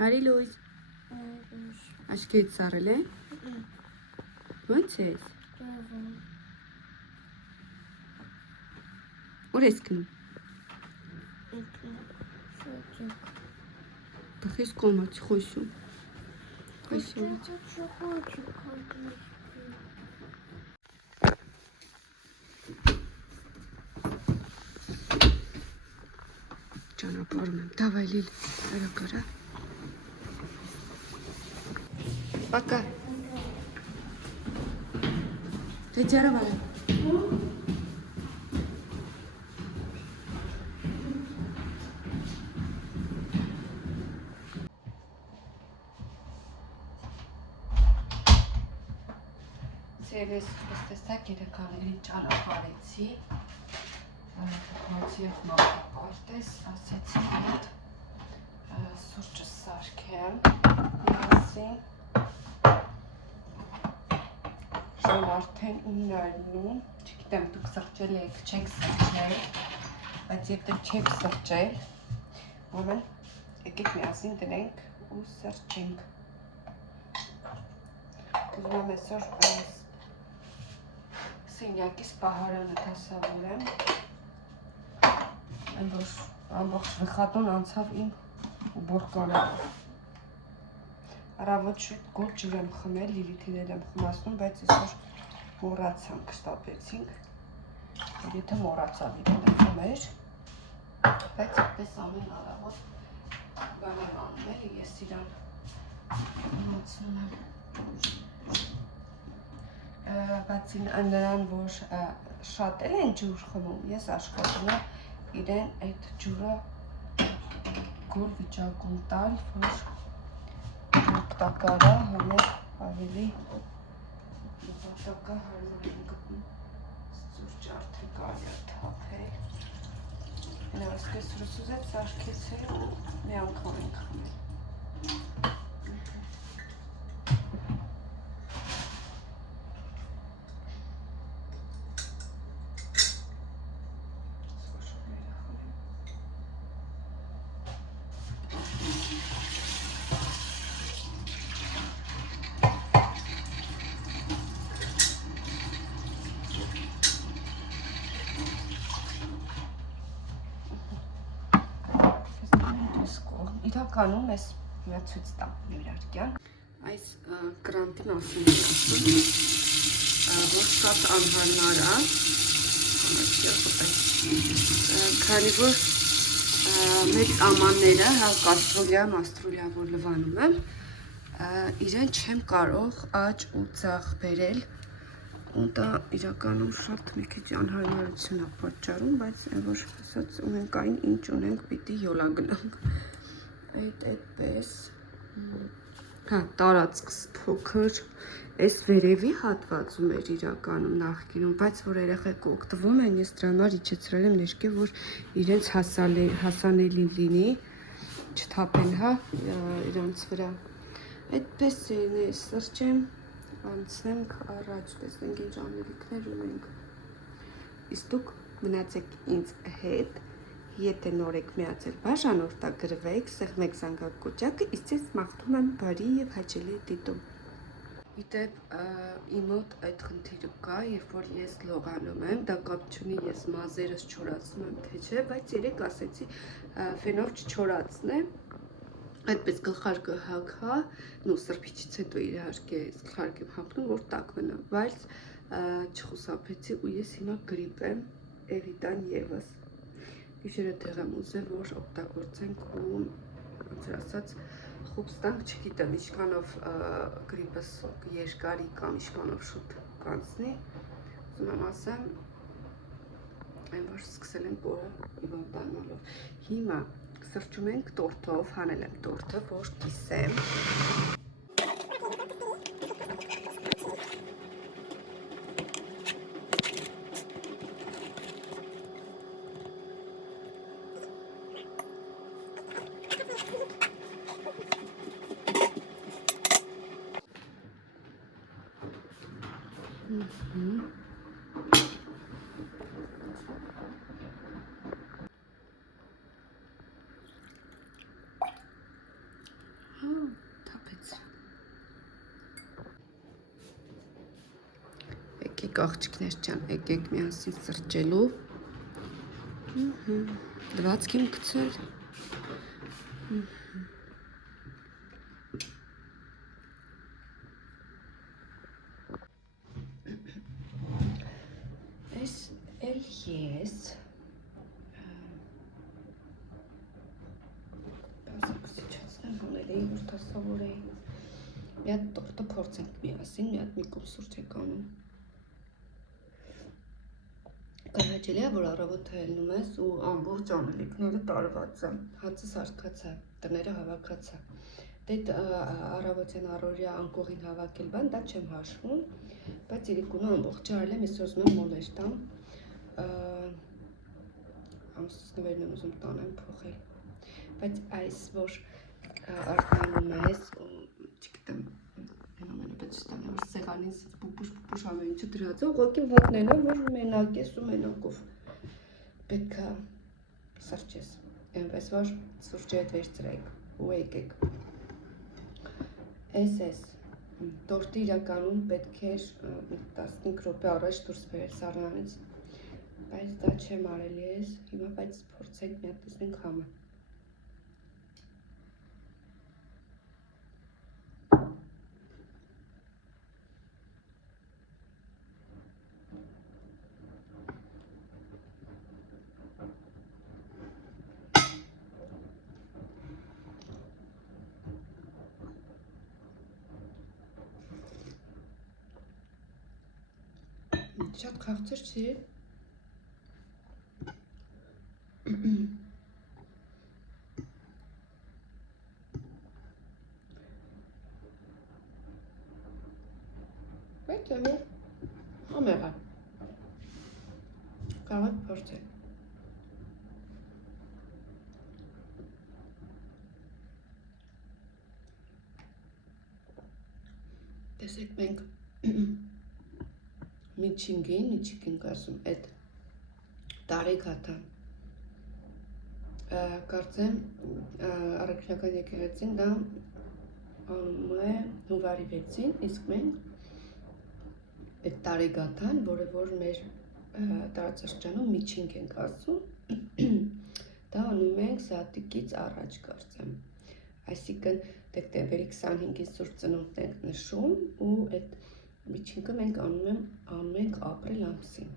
Հարի լույս։ Աչքից սարել է։ Ո՞նց ես։ Ուր ես գնում։ Բխես կոմաց խոսում։ Խոսում։ Ճանապարհում եմ, давай Լիլ, արա։ Пока. Ты деревала? Սերես տեսակ երեքաների ճանապարհեցի, մացի և մապապարտես, ասեցի հետ սուրճը սարքեմ, միասին, ժամ արդեն 9:09, չգիտեմ դուք սրճել եք, չեք սրճել, բայց եթե չեք սրճել, ուրեմն եկեք միասին դնենք ու սրճենք, ուզում եմ այսօր սենյակիս պահարանը դասավորեմ, այն որ ամբողջ վխատուն անցավ իմ ու բորկանը, առավոտ շուտ գորգ ջուր եմ խմել, Լիլիթին էլ եմ խմացնում, բայց այսօր մոռացանք, շտապեցինք, եթե մոռացավ իրեն խմեր, բայց այդպես ամեն առավոտ բան եմ անում էլի, ես իրան մացնում եմ, բացի նրան, որ շատ էլ են ջուր խմում, ես աշխատում եմ իրեն այդ ջուրը գոր վիճակում տալ, որ օգտակարա համեր ավելի նպատակը հարմար են գտնում, սուրճ արդեն կարելի է թափել, այսպես ռուսուզետ սարքեցել ու մի անգամ ենք խմել։ Իրականում ես մի ցույց տամ Նիրարկյան, այս կրանտի մասին եմ ասում, որ շատ անհարմար է, քանի որ մեծ ամանները, հա կաստրոլյա, մաստրոլյա, որ լվանում եմ, իրեն չեմ կարող աճ ու ձախ բերել, ու դա իրականում շատ մի քիչ անհարմարություն է պատճառում, բայց որ ասած ունենք այն, ինչ ունենք, պիտի յոլա գնանք։ Այդպես, հա, տարածքս փոքր, այս վերևի հատվածում էր իրականում նախկինում, բայց որ երեխեք օգտվում են, ես դրա համար իջեցրել եմ ներքև, որ իրենց հասանելի լինի, չթափեն, հա, իրանց վրա։ Այդպես սրճեմ, անցնենք առաջ, տեսնենք ինչ անելիքներ ունենք։ Իսկ դուք մնացեք ինձ հետ, եթե նոր եք միացել բաժանորդագրվեք, սեղմեք զանգակոճակը, իսկ ես մաղթում եմ բարի և հաճելի դիտում։ Իդեպ իմ մոտ այդ խնդիրը կա, երբ որ ես լողանում եմ, դա կապ չունի ես մազերս չորացնում եմ, թե չէ, բայց երեկ ասեցի ֆենով չչորացնեմ, այդպես գլխարկը հագա, նո սրբիչից հետո իհարկե գլխարկ եմ հագնում, որ տաք մնա, բայց չխուսափեցի ու ես հիմա գրիպ եմ, Էվիտան ևս։ Գիշերը դեղ եմ ուզել, որ օգտագործենք ու ոնց ասած խոպ ստանք, չգիտեմ ինչքանով գրիպս երկարի կամ ինչքանով շուտ կանցնի, ուզում եմ ասեմ, այն որ սկսել ենք օրը հիվանդանալով։ Հիմա սրճում ենք տորթով, հանել եմ տորթը, որ կիսեմ։ աղջիկներ ջան, եկեք միասին սրճելու։ Լվացք եմ գցել։ Այս էլ ես բազակսիչացնեմ հանել էի, որ տասավոր էի։ Մի հատ տորտը փորձենք միասին, մի հատ մի կում սուրճ եք անում։ Կարաճելի է, որ առավոտը ելնում ես ու ամբողջ անելիքները տարված է, հացը սարքած է, տները հավաքած է։ Դե առավոտյան առօրյա անկողին հավաքել բան, դա չեմ հաշվում, բայց իրիկունը ամբողջ արել եմ, այսօր ուզում եմ մոլեր տամ։ Ամուսնուս նվերն եմ ուզում տանեմ փոխել։ Բայց այս, որ արտանում ես, չգիտեմ, բայց ստանեմ, որ սեղանին պուպուշ ամեն ինչը դրած է, ուղղակի վատն են, որ մենակ ես ու մենակով պետք է սրճես, այնպես որ սուրճի հետ վերցրեք ու եկեք։ Այս տորտը իրականում պետք էր 15 րոպե առաջ դուրս բերել սառնանից, բայց դա չեմ արել ես, հիմա բայց փորձենք մի հատ տեսնենք համը։ Շատ քաղցր չի։ Բայց ամեն համեղա։ Կարող եք փորձել։ Տեսեք մենք միջինգին կասում, այդ տարեգաթը, կարծեմ առաքինական եկեղեցին դա անում է հունվարի 6-ին, իսկ մենք այդ տարեգաթան, որը որ մեր տարածաշրջանում միջինգ ենք ասում, դա անում ենք Զատիկից առաջ կարծեմ, այսինքն դեկտեմբերի 25-ին Սուրբ Ծնունդն ենք նշում ու այդ միջինգը մենք անում ենք ապրիլ ամսին։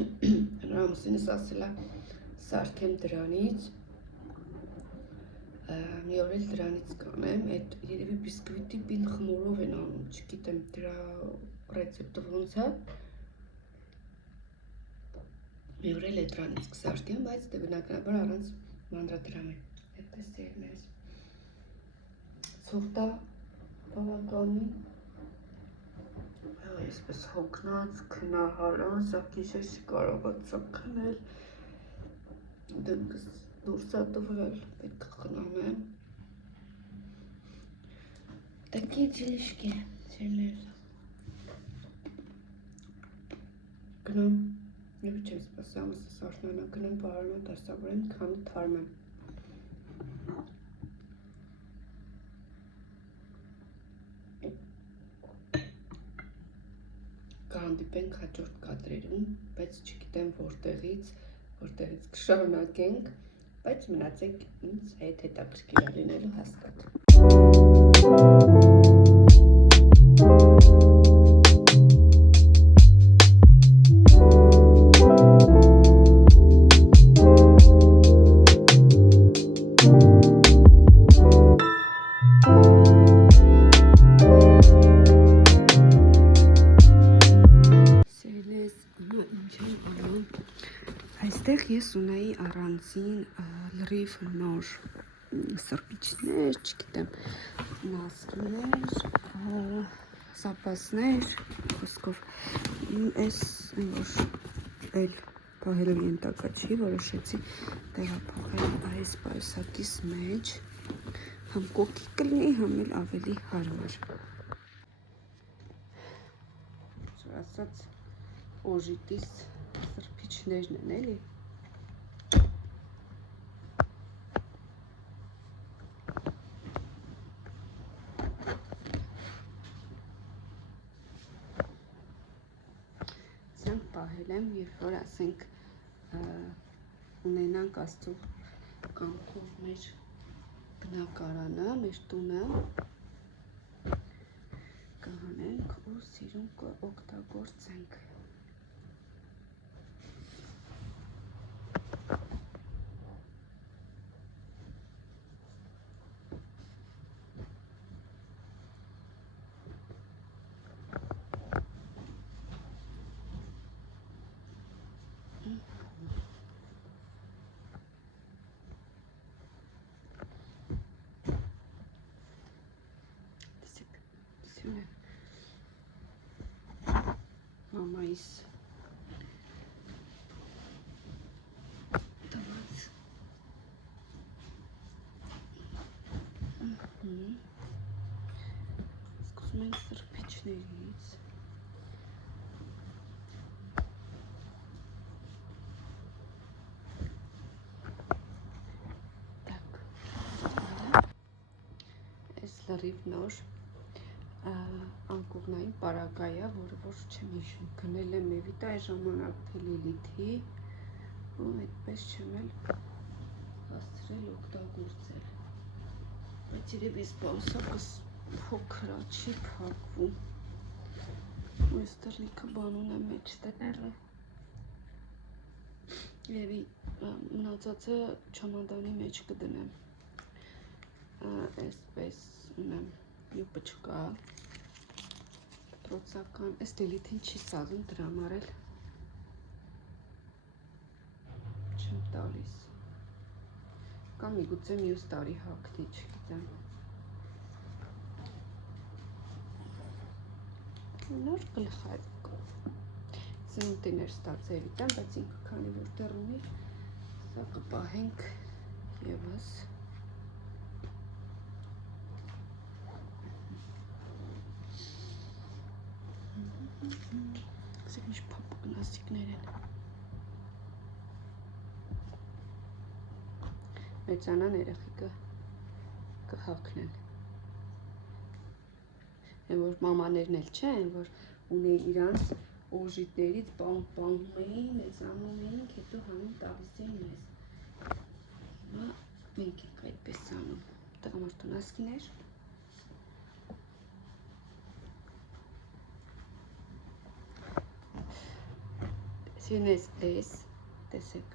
Նրա ամուսինս ասել է սարքեմ դրանից, մի օր էլ դրանից կանեմ, այդ երևի բիսկվիտի պին խմորով են անում, չգիտեմ դրա ռեցեպտը ոնց է, մի օր էլ դրանից կսարքեմ, բայց դե բնականաբար առանց մանրադրամի, այդպես եղն ես, ցուրտա բավականին, այսպես հոգնած, քնահարան, սակիշը չկարողացա քնել, դենքս դուրս է տվել, պետք է խնամեմ, такие делишки, серьезно. Գնամ, եվ չեմ սպասի ամսը սարնանա, գնամ բարանա դասավորեմ, քանի թարմեմ։ Կհանդիպենք հաջորդ կադրերում, բայց չգիտեմ որտեղից կշարունակենք, բայց մնացեք ինձ հետ հետաքրքիր լինելու հաստատ։ Այստեղ ես ունեի առանձին լրիվ նոր սրբիչներ, չգիտեմ, մասկիներ, սապասներ, խոսքով, այս որ էլ պահելու ենտակա չի, որոշեցի տեղափոխել այս պայուսակիս մեջ, համ կոկիկ կլինի, համ էլ ավելի հարմար։ Ասած օժիտիս սրբիչներն են էլի։ պահել եմ, երբ որ ասենք ունենանք Աստծո կամքով մեր բնակարանը, մեր տունը կհանենք ու սիրուն կօգտագործենք։ Մամայիս տված սկսում ենք սրբիչներից այս լրիվ նոր անկողնային պարագայա, որը որ չեմ հիշում, գնել եմ Էվիտա այս ժամանակ թե Լիլիթի ու այդպես չեմ էլ հասցրել օգտագործել, բայց երևի սպասակս փոքր է, չի փակվում ու այստեղ լիքը բան ունեմ մեջ դնելը, երևի մնացածը չամադանի մեջ կդնեմ, այսպես ունեմ յուպը չկա, դպրոցական, այս Լիլիթին չի սազում դրա մարել, չեմ տալիս, կամ միգուցե մյուս տարի հագնի, չգիտեմ, նոր գլխարկ, սնունդիներ ստացել եմ, բայց ինքը քանի որ դեռ ունի, սա կպահենք ևս, Ասեք ինչ փափուկ նասիկներ են, մեծանան երեխիկը կհակնեն, են որ մամաներն էլ չեն, որ ունեին իրանց օժիտներից պահում էին, մեծանում էինք, հետո հանում տալիս էին մեզ, հիմա մենք ենք այդպես անում, տղամարդու նասկիներ, Սիրնես էս, տեսեք,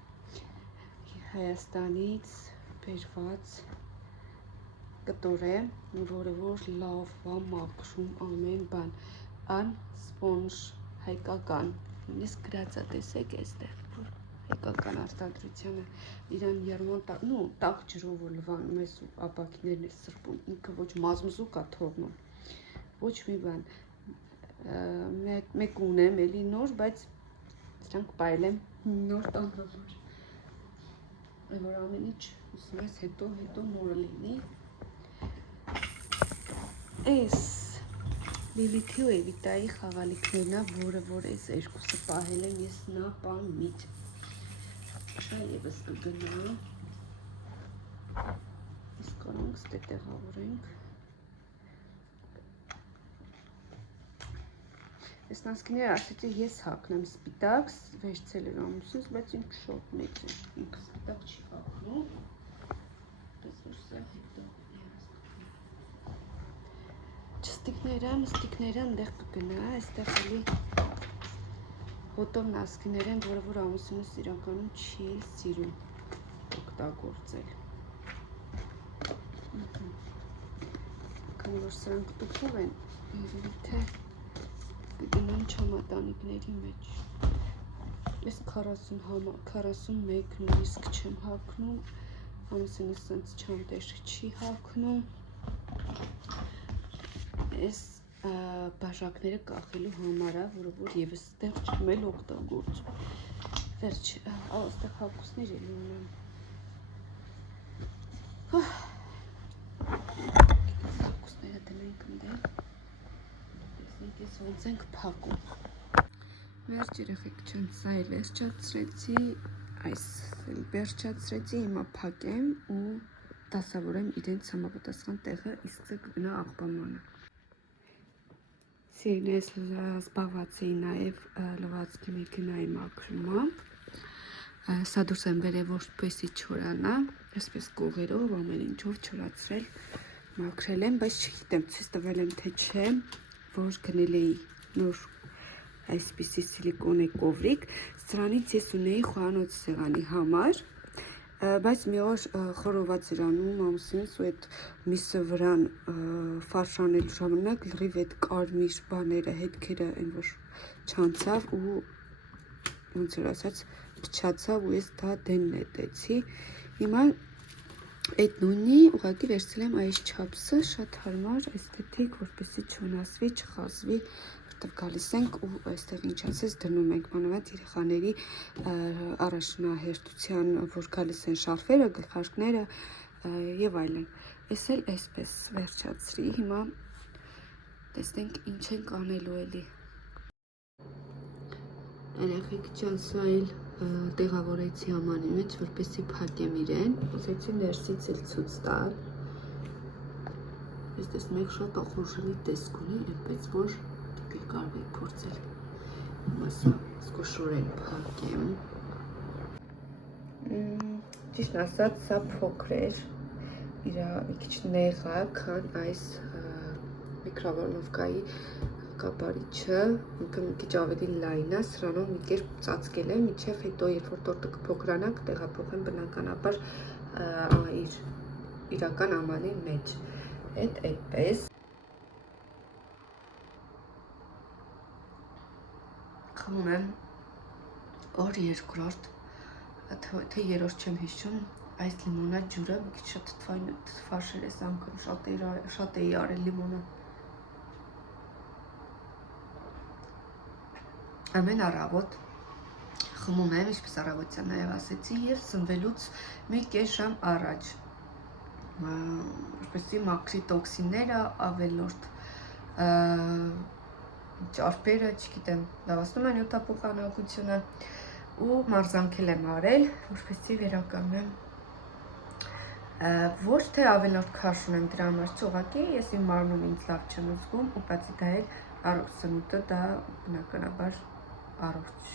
Հայաստանից բերված կտոր է, որը որ լավ է մաքրում ամեն բան, ան սպոնժ հայկական, նույնիսկ գրած է, տեսեք այստեղ, որ հայկական արտադրությունը իրան եռման տաք ջրով որ լվանում ես ու ապակիներն ես սրբում, ինքը ոչ մազմզուկ է թողնում, ոչ մի բան, մեկ ունեմ էլի նոր, բայց Սրանք պայել եմ նոր տան համար, որ ամեն ինչ ուսում ես հետո նորը լինի, այս Լիլիթի ու Էվիտայի խաղալիքներն է, որը որ այս երկուսը պահել եմ ես նապամիտ, շա ևս կգնա, իսկ կարանք ստե տեղավորենք, Այս նասկիները ասեցի ես հակնեմ սպիտակ, վերցել էր ամուսինս, բայց ինքը շատ մեծ է, ինքը սպիտակ չի հակնում, պես որ սա հետո մստիկները ընդեղ կգնա, այստեղ էլի հոտով նասկիներ են, որը որ ամուսինս իրականում չի սիրում օգտագործել, քանի որ սրանք տուփով են, երևի թե կգնան չամատանիկների մեջ, ես 41 նույնիսկ չեմ հագնում, ամուսինս սենց չամտեշի չի հագնում, ես բաժակները կախելու համար է, որը որ ևս ստեղ չեմ էլ օգտագործում, վերջ, ստեղ հագուստներ էլ ունեմ, հագուստները դնենք ընդեղ, Ես ոնց ենք փակում, վերջ երեխեք չեն, սա էլ վերջացրեցի, այս էլ վերջացրեցի, հիմա փակեմ ու դասավորեմ իրենց համապատասխան տեղը, իսկ սա կգնա աղբամանը, Սիրնես զբաղված էի նաև լվացքի մեքենայի մաքրումամբ։ Սա դուրս եմ բերել որպեսզի չորանա, այսպես կողերով ամեն ինչով չորացրել, մաքրել եմ, բայց չգիտեմ ցույց տվել եմ թե չէ, որ գնել էի նոր այսպիսի սիլիկոնե կովրիկ, սրանից ես ունեի խոհանոց սեղանի համար, բայց մի օր խորոված էր անում ամուսինս ու այդ միսը վրան ֆարշ անելու ժամանակ լրիվ այդ կարմիր բաները, հետքերը այն որ չանցավ ու ոնց որ ասած փչացավ ու ես դա դեն նետեցի։ Հիմա այդ նույնի ուղղակի վերցրել եմ այս չափսը, շատ հարմար, էսթետիկ, որպեսզի չվնասվի, չխազվի, որտեղ գալիս ենք ու այստեղ ինչ ասես դնում ենք, մանավանդ երեխաների առաջնահերթության, որ գալիս են շարֆերը, գլխարկները եւ այլն։ Ես էլ այսպես վերջացրի, հիմա տեսնենք ինչ ենք անելու էլի։ Երեխեք ջան, սա էլ տեղավորեցի ամանի մեջ, որպեսզի փակեմ իրեն, ուզեցի ներսից էլ ցույց տալ։ Ես տեսնում եք շատ ախորժելի տեսք ունի, այնպես որ դուք էլ կարող եք փորձել։ Հիմա սա զգուշորեն փակեմ։ Ճիշտ ասած, սա փոքր էր, իր մի քիչ նեղ է, քան այս միկրովոլնովկայի կապարիչը, ինքը մի քիչ ավելի լայն է, սրանով մի կերպ ծածկել եմ, մինչև հետո երբ որ տորտը կփոքրանա, կտեղափոխեմ բնականաբար իր իրական ամանի մեջ։ Այդպես։ Խմում եմ օր երկրորդ, թե երրորդ չեմ հիշում, այս լիմոնադ ջուրը մի քիչ շատ թվաշեր ես անգամ, շատ էի արել լիմոնը։ Ամեն առավոտ խմում եմ, ինչպես առավոտյան նաև ասեցի, և սնվելուց մի կես ժամ առաջ, որպեսզի մաքրի տոքսինները, ավելորդ ճարպերը, չգիտեմ, լավացնում են նյութափոխանակությունը ու մարզանքել եմ արել, որպեսզի վերականգնեմ, ոչ թե ավելորդ քաշ ունեմ դրա համար, ուղղակի ես իմ մարմնում ինձ լավ չեմ զգում ու բացի դա էլ առողջ սնունդը դա բնականաբար առողջ,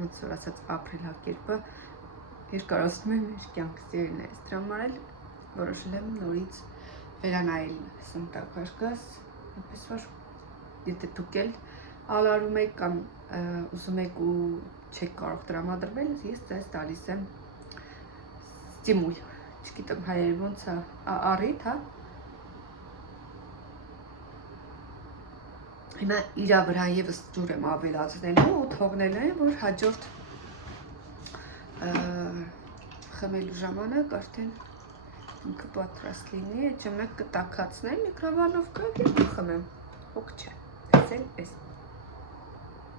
ոնց որ ասած, ապրելակերպը երկարացնում է մեր կյանքը, սիրելին է, դրա համար էլ որոշել եմ նորից վերանայել սննդակարգս, այնպես որ եթե դուք էլ ալարում եք կամ ուզում եք ու չեք կարող տրամադրվել, ես ձեզ տալիս եմ ստիմուլ, չգիտեմ հայերի ոնց է, առիթ, հա։ Հիմա իրա վրա եւս ջուր եմ ավելացնելու ու թողնելու եմ, որ հաջորդ խմելու ժամանակ արդեն ինքը պատրաստ լինի, այդ ժամանակ կտաքացնեմ միկրովոլնովկայով եւ կխմեմ, հոգ չէ, ես էլ էս